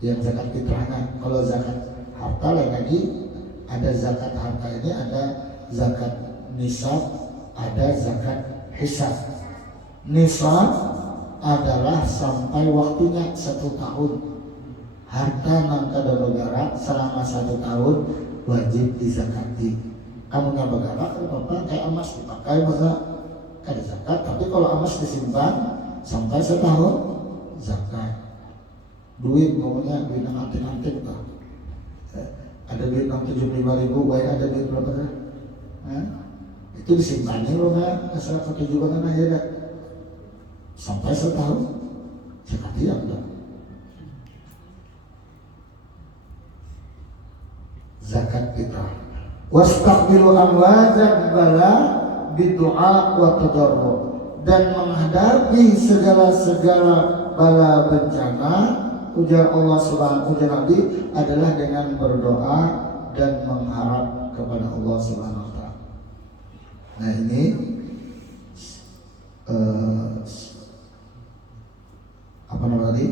Yang zakat fitrahnya, kalau zakat harta lain lagi, ada zakat harta ini, ada zakat nisab, ada zakat hisab. Nisab adalah sampai waktunya 1 tahun. Harta nang kada bergerak selama 1 tahun wajib dizakati. Kamu nggak bergerak, apa kayak emas dipakai masa kada zakat. Tapi kalau emas disimpan sampai 1 tahun zakat. Duit pokoknya duit yang antik-antik lah. Ada duit 75.000, ada duit berapa kan? Itu disimpannya loh kan, asal ketujuan aja dah. Sampai 1 tahun zakat dia enggak. Zakat fitrah. Wastaqbilu amwajab bala bidu'a wa tadarru, dan menghadapi segala bala bencana, ujar Allah Subhanahu, ujar Nabi adalah dengan berdoa dan mengharap kepada Allah Subhanahu wa taala. Nah ini apa namanya tadi?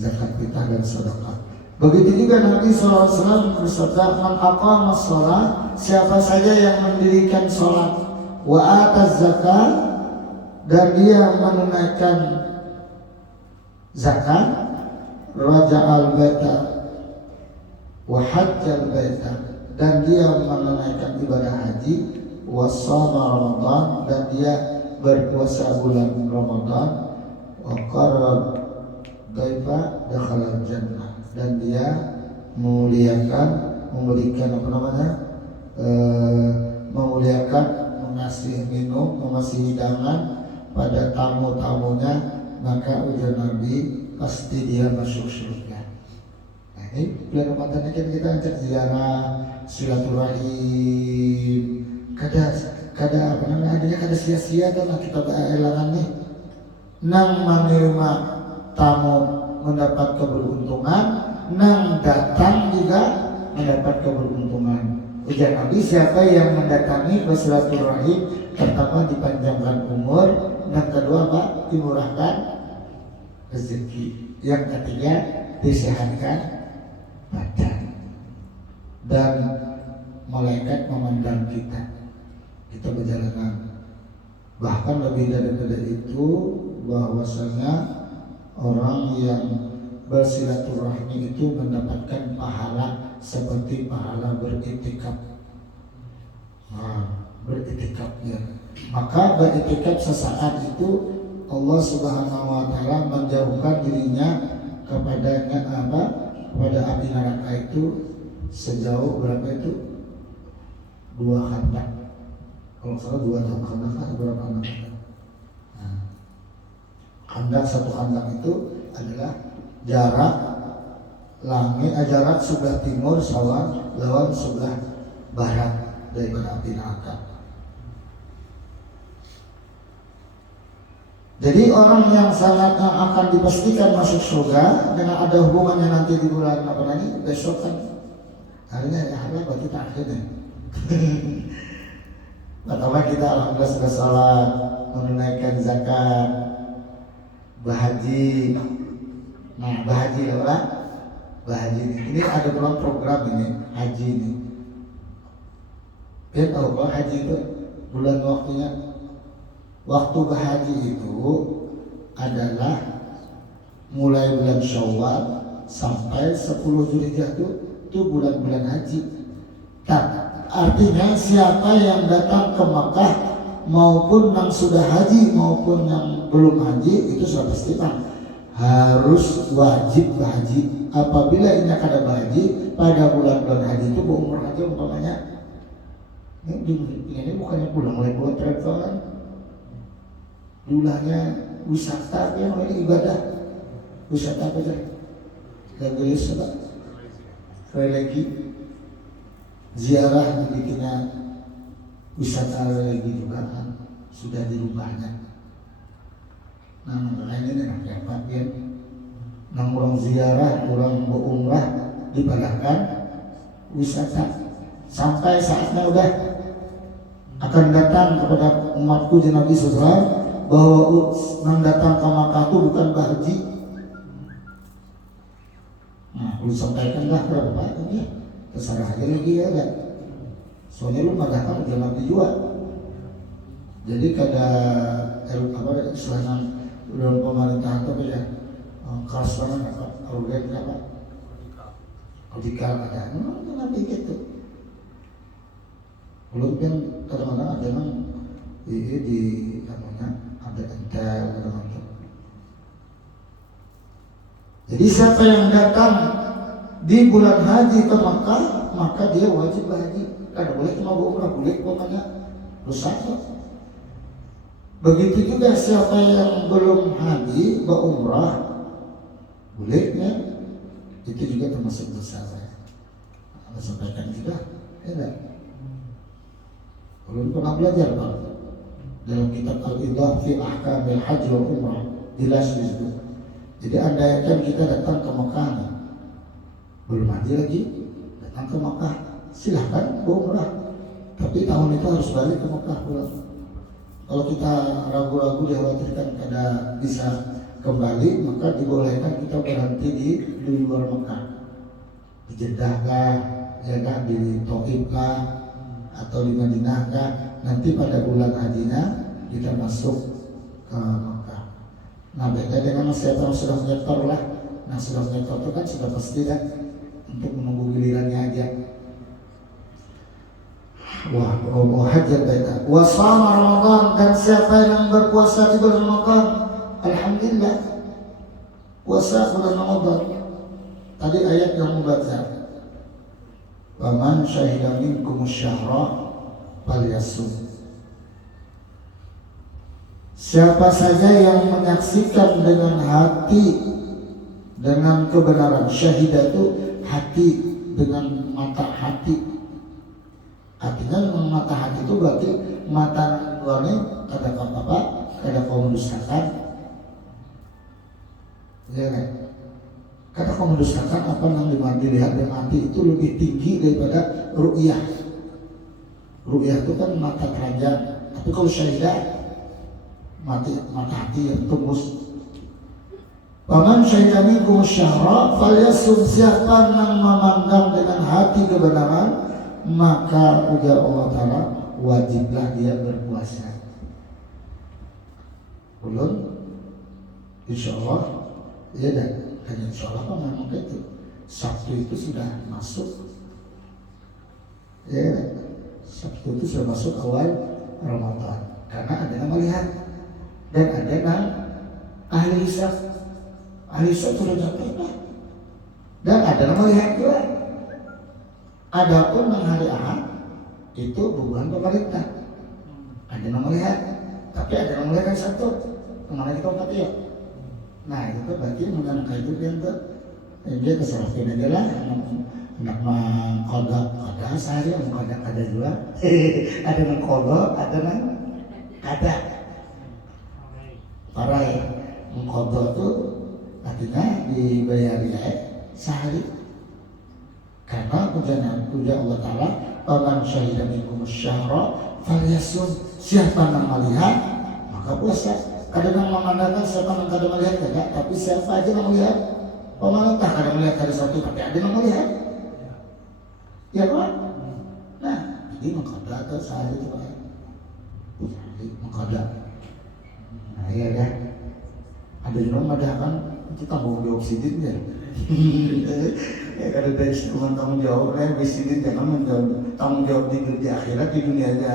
Zakat fitrah dan sedekah. Begitu juga Nabi SAW bersabda, man aqama shalah, siapa saja yang mendirikan sholat, wa ataz zakat, dan dia menunaikan zakat, raja'al baita wa hajjal baita, dan dia menunaikan ibadah haji, wa shama Ramadan, dan dia berpuasa bulan Ramadan, wa qarrab daifa dakhala jannah, dan dia memberikan apa namanya, memuliakan, mengasih minum, mengasih hidangan pada tamu-tamunya, maka ujar Nabi pasti dia masuk surga. Nah ini bulan Ramadan ini kan kita ajak ziarah, silaturahim, kada apa namanya, adanya kada sia-sia tuh nah kita elangan nih nang menerima tamu mendapat keberuntungan, nang datang juga mendapat keberuntungan. Ujar Nabi, siapa yang mendatangi bersilaturahim, pertama dipanjangkan umur, yang kedua Pak dimurahkan rezeki, yang ketiga disehatkan badan, dan malaikat memandang kita berjalanan. Bahkan lebih daripada itu, bahwasanya orang yang bersilaturahmi itu mendapatkan pahala seperti pahala beriktikaf. Beriktikaf ya. Maka beriktikaf sesaat itu Allah Subhanahu wa taala menjauhkan dirinya kepada api neraka itu sejauh berapa itu? 2 khandak. Kalau salah 2 khandak atau berapa khandak? Khandak, 1 khandak itu adalah jarak langit, jarak sebelah timur sawah lawan sebelah barat daripada api neraka. Jadi orang yang sangat akan dipastikan masuk surga dengan ada hubungannya nanti di bulan apa lagi besok kan harinya ya hari berarti akhirnya. Pertama kita alhamdulillah sudah salat, menunaikan zakat, berhaji. Nah berhaji lah, Haji ini ada dalam program ini haji ini. Dia tahu bahwa haji itu bulan waktunya. Waktu berhaji itu adalah mulai bulan Syawal sampai 10 Zulhijjah itu bulan-bulan haji. Artinya siapa yang datang ke Makkah maupun yang sudah haji maupun yang belum haji itu sudah pasti harus wajib berhaji. Apabila ini akan ada berhaji pada bulan-bulan haji itu berumrah aja umpamanya. Ini bukannya pulang mulai buat travel kan? Dulanya wisata yang ini ibadah. Wisata apa sih? Legis apa? Religi. Ziarah dibikinnya wisata religi juga kan sudah dirubahnya. Nah makanya ini namanya ya. Nang orang ziarah, orang berumrah dibalakan wisata sampai saatnya udah akan datang kepada umatku di Nabi SAW bahwa nang datang ke Makkah itu bukan berhaji. Nah, lu sampaikan lah berapa ini terserah aja lagi ya kan. Soalnya lu nggak datang udah Nabi juga. Jadi kada apa istilahnya dalam pemerintahan itu ya keras banget apa arogan apa radikal ada nanti gitu. Belum kan kadang-kadang ada yang ini di namanya ada entel kadang-kadang. Jadi siapa yang datang di bulan haji ke Makkah maka dia wajib berhaji. Kada boleh cuma berumrah, boleh pokoknya rusak. Begitu juga siapa yang belum haji berumrah bolehnya itu juga termasuk dosa. Anda sampaikan juga, ya enggak? Belum pernah belajar Pak dalam kitab Al-Idah fi Ahkamil Haji wa Umrah jelas di situ. Jadi andaikan kita datang ke Makkah belum haji lagi, datang ke Makkah silahkan berumrah, tapi tahun itu harus balik ke Makkah pulang. Kalau kita ragu-ragu dikhawatirkan kada bisa kembali, maka dibolehkan kita berhenti di luar Makkah, di Jeddah kah, ya kan, di Taif kah, atau di Madinah kah. Nanti pada bulan hajinya kita masuk ke Makkah. Nah beda dengan siapa yang sudah menyetor lah. Nah sudah menyetor itu kan sudah pasti kan untuk menunggu gilirannya aja. Wah hajat baiklah. Wa shama Ramadan, dan siapa yang berpuasa di bulan Ramadan, alhamdulillah puasa bulan Ramadan. Tadi ayat yang membaca wa man syahida minkum syahra falyasum. Siapa saja yang menyaksikan dengan hati, dengan kebenaran. Syahidah itu hati, dengan mata hati. Artinya dengan mata hati itu berarti mata luarnya kada apa-apa, kada kau mendustakan. Ya kan? Kada kau mendustakan apa yang dilihat dengan hati itu lebih tinggi daripada ru'yah. Ru'yah itu kan mata keranjang, tapi kalau syahidah mata hati yang tembus. Paman syahida minkum syahra falyasum, siapa yang memandang dengan hati kebenaran maka ujar Allah Ta'ala wajiblah dia berpuasa. Belum? Insya Allah ya dah, hanya insya Allah kan memang itu Sabtu itu sudah masuk ya, Sabtu itu sudah masuk awal Ramadan karena ada yang melihat dan ada yang ahli hisab. Ahli hisab sudah nyata dan ada yang melihat juga. Adapun yang hari Ahad itu bukan pemerintah. Ada yang melihat, tapi ada yang melihat yang satu. Kemana kita umat ya? Nah itu berarti mengenai itu dia keserahkan aja lah. Nak mengkodok kada sehari, mengkodok kada juga. Ada yang kodok, ada yang kada. Parai mengkodok itu artinya dibayar sehari. Karena ujar Allah Ta'ala paman syahida minkum syahra falyasum, siapa yang melihat maka puasa. Kadang memandangkan siapa yang kada melihat tidak, tapi siapa aja yang melihat Pemerintah kadang melihat hari Sabtu, tapi ada yang melihat. Ya kan? Nah, jadi mengkada atau sehari itu kan? Mengkada. Nah, iya kan? Ada yang mengadakan itu tanggung jawab sidin ya. Ya kalau dari instrumen tanggung jawab, sidin jangan tanggung jawab di akhirat, di dunia aja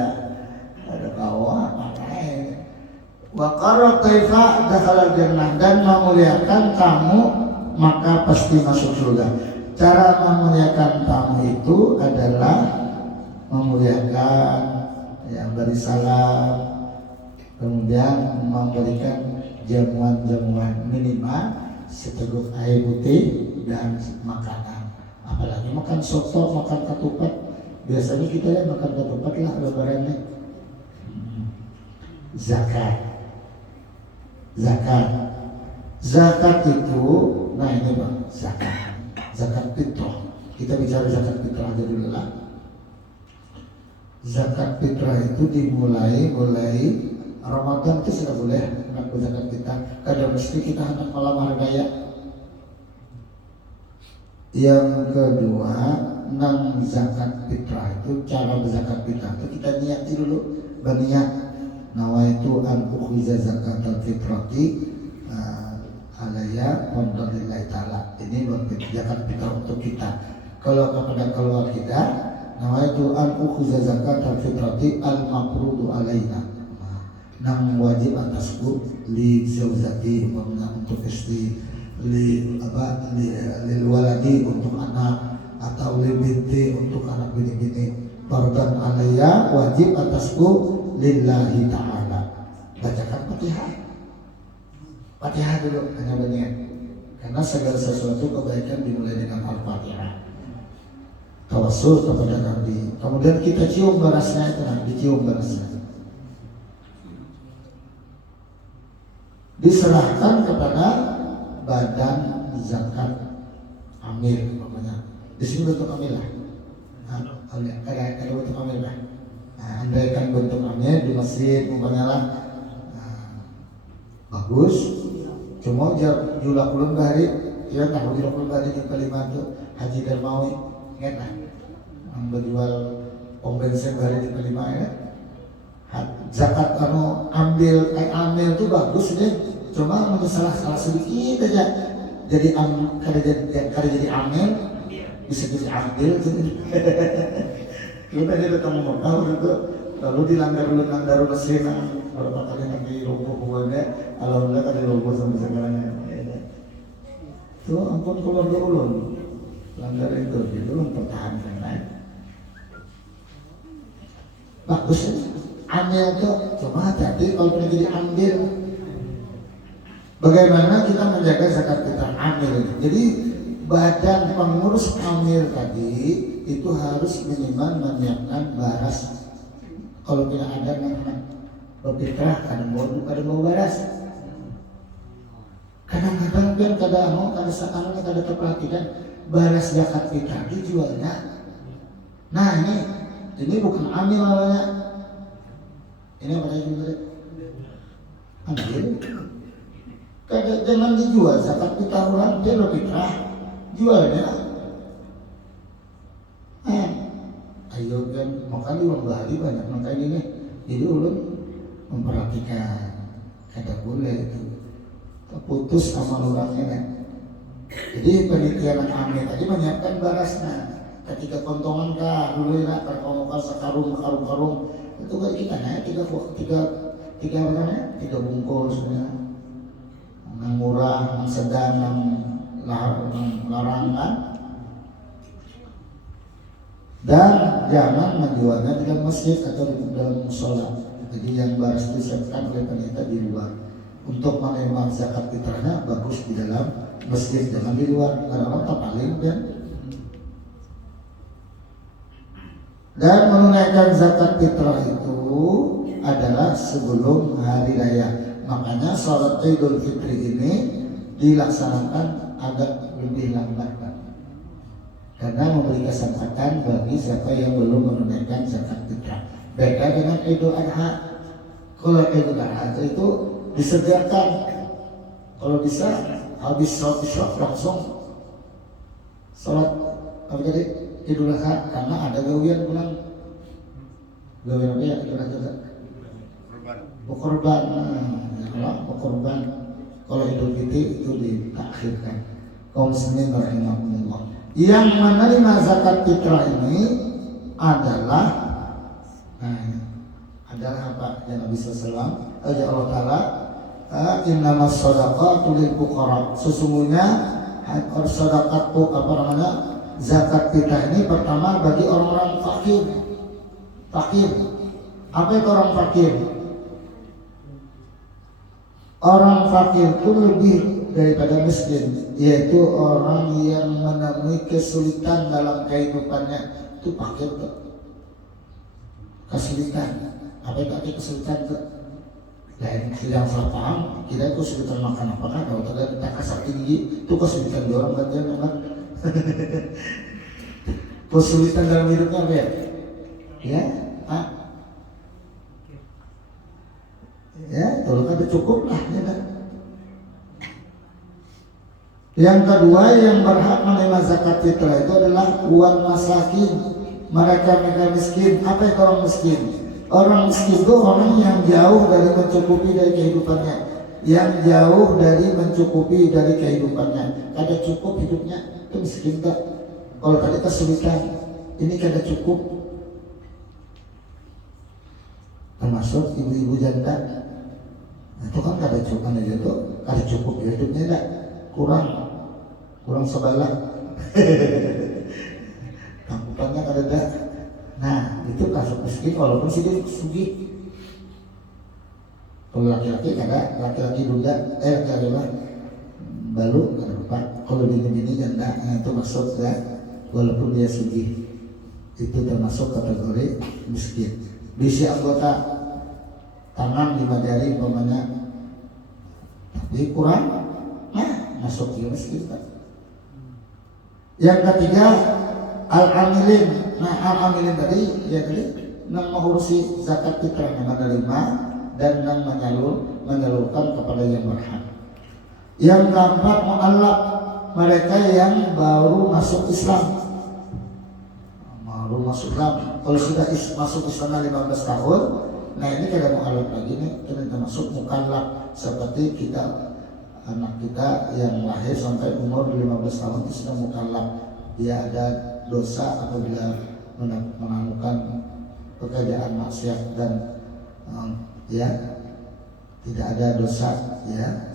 ada bawah pakai. Wa qara taifa dakhala jannah, dan memuliakan tamu maka pasti masuk surga. Cara memuliakan tamu itu adalah memuliakan, yang beri salam, kemudian memberikan jamuan-jamuan minimal seteguk air putih dan makanan. Apalagi makan soto, makan ketupat. Biasanya kita ya makan ketupat lah lebarannya. Zakat itu, nah ini bang, zakat fitrah. Kita bicara zakat fitrah aja dulu lah. Zakat fitrah itu dimulai mulai Ramadan itu sudah boleh mengaku zakat fitrah. Kadang mesti kita hendak malam hari raya. Yang kedua, nang zakat fitrah itu, cara berzakat fitrah itu kita niati dulu, berniat nawaitu an ukhiza zakatal fitrati alaya fadlillahi ta'ala. Ini zakat fitrah untuk kita. Kalau kepada keluar kita, nawaitu an ukhiza zakatal fitrati al mafrudu alaina. Nang wajib atasku li zaujati, untuk istri, lil waladi, untuk anak, atau li binti, untuk anak bini-bini. Fardan alayya, wajib atasku lillahi ta'ala. Bacakan Fatihah dulu, hanya berniat. Karena segala sesuatu kebaikan dimulai dengan Al-Fatihah. Tawassul kepada Nabi. Kemudian kita cium barasnya itu, dicium barasnya. Diserahkan kepada badan zakat amil, pokoknya. Di sini bentuk amil lah. Ada bentuk amil lah. Andaikan bentuk amil di masjid, umpamanya lah, bagus. Cuma jumlah kulun hari, ya tahu jumlah kulun hari di Kalimantan Haji Darmawi, ingat lah, yang berjual pom bensin hari di Kalimantan ya. Zakat kamu ambil itu bagus deh, cuma salah sedikit aja. Jadi kada jadi amil, bisa jadi ambil. Kita jadi ketemu Mekah itu, lalu dilanggar mesin, berapa kali nanti roboh buahnya, alhamdulillah kan roboh sampai sekarang ya. Itu ampun keluarga ulun, langgar itu mempertahankan kan. Bagus ya. Ambil tuh, cuma hati-hati kalau pernah jadi ambil. Bagaimana kita menjaga zakat fitrah amil? Jadi badan pengurus amil tadi itu harus minimal menyiapkan baras. Kalau tidak ada berfitrah, kadang mau baras. Kadang-kadang kan kada terperhatikan baras zakat fitrah dijualnya. Nah ini bukan amil namanya. Ini apa lagi betul? Ambil. Jangan dijual zakat fitrah orang, dia berfitrah, jualnya. Ayo kan, makanya orang Bali banyak makan ini. Jadi ulun memperhatikan, kada boleh itu putus sama orangnya kan. Jadi penelitian amil tadi menyiapkan barasnya. Ketika kontongan kah dulu ya, kalau karung itu kayak kita tiga bungkus ya. Yang murah, yang sedang, yang larang kan. Dan jangan menjualnya di dalam masjid atau di dalam musola. Jadi yang baras disiapkan oleh panitia di luar. Untuk menerima zakat fitrahnya bagus di dalam masjid, jangan di luar. Karena orang terpaling kan. Dan menunaikan zakat fitrah itu adalah sebelum hari raya. Makanya sholat Idul Fitri ini dilaksanakan agak lebih lambat, karena memberi kesempatan bagi siapa yang belum menunaikan zakat fitrah. Beda dengan Idul Adha. Kalau Idul Adha itu disediakan, kalau bisa habis sholat langsung sholat apa tadi Idul Adha, karena ada gawian pulang. Gawian apa ya? Idul Adha Korban. Korban. Kalau Idul Fitri itu ditakhirkan. Kaum muslimin rahimahumullah. Yang menerima zakat fitrah ini adalah apa? Ya Nabi sallallahu alaihi Allah Taala innamas shadaqatu lil fuqara. Sesungguhnya sedekah zakat fitrah ini pertama bagi orang-orang fakir. Apa itu orang fakir? Orang fakir itu lebih daripada miskin, yaitu orang yang menemui kesulitan dalam kehidupannya. Itu fakir tuh. Kesulitan. Apa itu kesulitan tuh? Dan tidak salah paham, kita kesulitan makan apa kan? Kalau tidak kita kasar tinggi, itu kesulitan di orang bagian kan? Kesulitan dalam hidupnya apa ya? Ya, kalau kan cukup lah ya kan. Yang kedua yang berhak menerima zakat fitrah itu adalah wal masakin, mereka miskin. Apa itu orang miskin? Orang miskin itu orang yang jauh dari mencukupi dari kehidupannya, kada cukup hidupnya, itu miskin tak? Kalau tadi kesulitan, ini kada cukup. Termasuk ibu-ibu janda. Itu kan kada cukup hidupnya enggak, kurang sebelah. Kampukannya kada ada. Nah, itu masuk miskin walaupun dia sugih. Kalau laki-laki duda, laki-laki balu kada lupa. Kalau bini janda, itu masuk ya, walaupun dia sugih. Itu termasuk kategori miskin. Bisi anggota tangan 5 jari umpamanya, tapi kurang, masuk juga miskin. Yang ketiga al-amilin. Al-amilin tadi yang mengurusi zakat fitrah, yang menerima dan yang menyalurkan kepada yang berhak. Yang keempat mu'allaq, mereka yang baru masuk Islam. Kalau sudah masuk Islam 15 tahun, nah ini kada mu'allaq lagi nih, kita masuk mukallaf. Seperti anak kita yang lahir sampai umur 15 tahun itu sudah mukallaf. Dia ada dosa apabila melakukan pekerjaan maksiat dan tidak ada dosa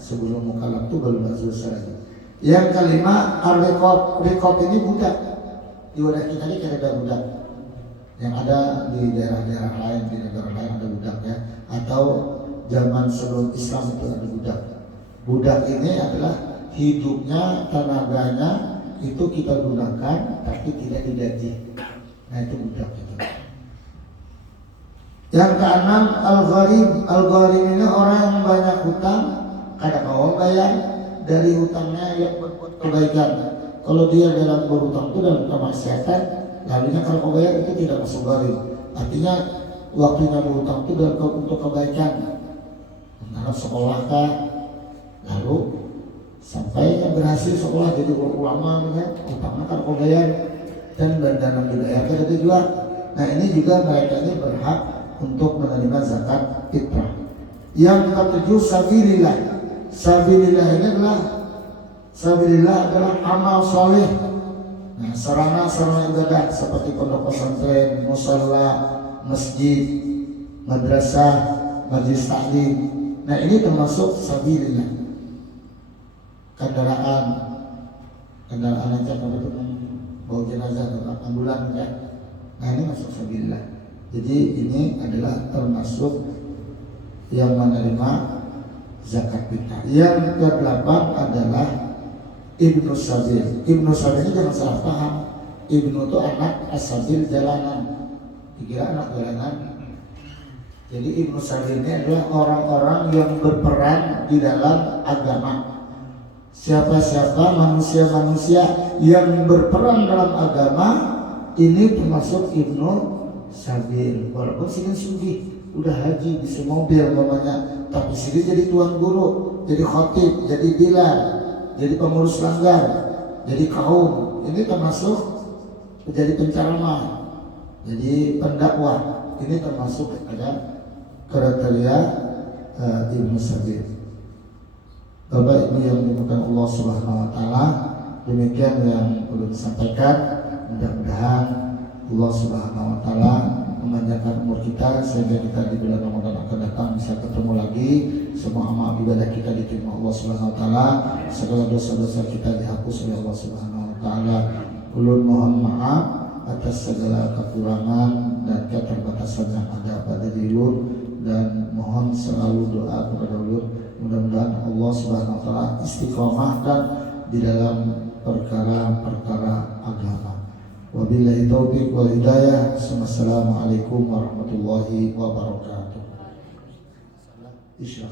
sebelum mukallaf itu belum dosa lagi. Yang kelima ar-riqab ini budak. Di wadah kita ini kan ada budak. Yang ada di daerah-daerah lain, di negara lain ada budak ya. Atau zaman sebelum Islam itu ada budak. Budak ini adalah hidupnya, tenaganya itu kita gunakan tapi tidak digaji. Nah itu budak itu. Yang keenam al-gharim ini orang yang banyak hutang, kada mau bayar dari hutangnya yang berbuat kebaikan. Kalau dia dalam berhutang itu dalam kemaksiatan, lalunya kalau kau bayar itu tidak masuk gharim. Artinya waktunya berhutang itu dalam untuk kebaikan. Mengenal sekolah kah, lalu sampai berhasil sekolah jadi ulama kan, utangnya kan kau bayar dan dana dibayar ada juga. Nah ini juga mereka ini berhak untuk menerima zakat fitrah. Yang ketujuh sabilillah. Sabilillah adalah amal soleh. Nah, sarana ibadah seperti pondok pesantren, musala, masjid, madrasah, majelis taklim. Nah ini termasuk sabilillah. Kendaraan aja kalau bawa jenazah atau ambulan ya. Nah ini masuk sabilillah. Jadi ini adalah termasuk yang menerima zakat fitrah. Yang ke-8 adalah Ibnu Sabil. Ibnu Sabil ini jangan salah paham. Ibnu itu anak as-sabil jalanan. Dikira anak jalanan. Jadi Ibnu Sabil ini adalah orang-orang yang berperan di dalam agama. Siapa-siapa manusia-manusia yang berperan dalam agama ini termasuk Ibnu Sabil. Walaupun sini sugih, udah haji, bisa mobil mamanya, tapi sini jadi tuan guru, jadi khotib, jadi bilal. jadi pengurus langgar, jadi kaum, ini termasuk menjadi penceramah, jadi pendakwah, ini termasuk ada kriteria ilmu sabit. Bapak Ibu yang dimuliakan Allah Subhanahu wa taala, demikian yang perlu disampaikan. Mudah-mudahan Allah Subhanahu wa taala memanjangkan umur kita sehingga kita di bulan Ramadan akan datang bisa ketemu lagi. Semua amal ibadah kita diterima Allah Subhanahu wa taala, segala dosa-dosa kita dihapus oleh Allah Subhanahu wa taala. Ulun mohon maaf atas segala kekurangan dan keterbatasan yang ada pada diri ulun, dan mohon selalu doa kepada ulun mudah-mudahan Allah Subhanahu wa taala istiqomahkan di dalam perkara-perkara agama. Wabillahi taufiq wal hidayah. Wassalamualaikum warahmatullahi wabarakatuh. Isya.